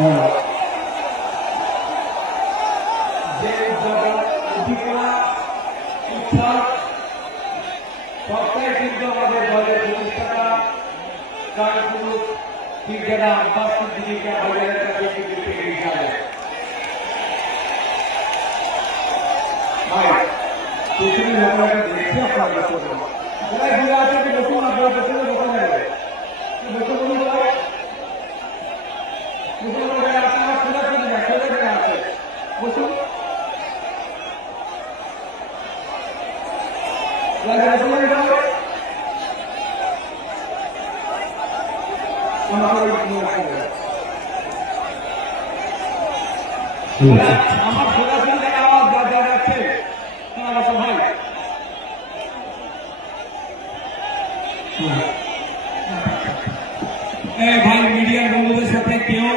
যে অধিকার ইচ্ছা সবটাই কিন্তু আমাদের দলের প্রতিষ্ঠাতা তার পুরুষ ক্রিকেটার আব্বাস সিদ্দিকীকে বজায় রাখতে এগিয়ে যাবে। ভাই প্রথমে ব্যাপারটা দেখছি আপনারা করবেন যারা ঘুরে আছে যে নতুন আপনারা প্রথমে বসে যাবে বসে বলুন ভাই নতুন করে আপনারা খোলা করে যায় খোলা করে আছে বসুন লাগা বসুন ভাই আমার খোলা করে আওয়াজ বাজা যাচ্ছে তারা সবাই ভাই মিডিয়ার বন্ধুদের সাথে কেউ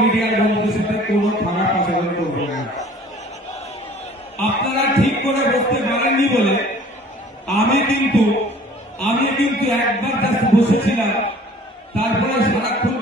মিডিয়ার বন্ধুদের সাথে কোনো খারাপ আচরণ করবে না। আপনারা ঠিক করে বসতে পারেননি বলে আমি কিন্তু একবার জাস্ট বসেছিলাম, তারপরে সারাক্ষণ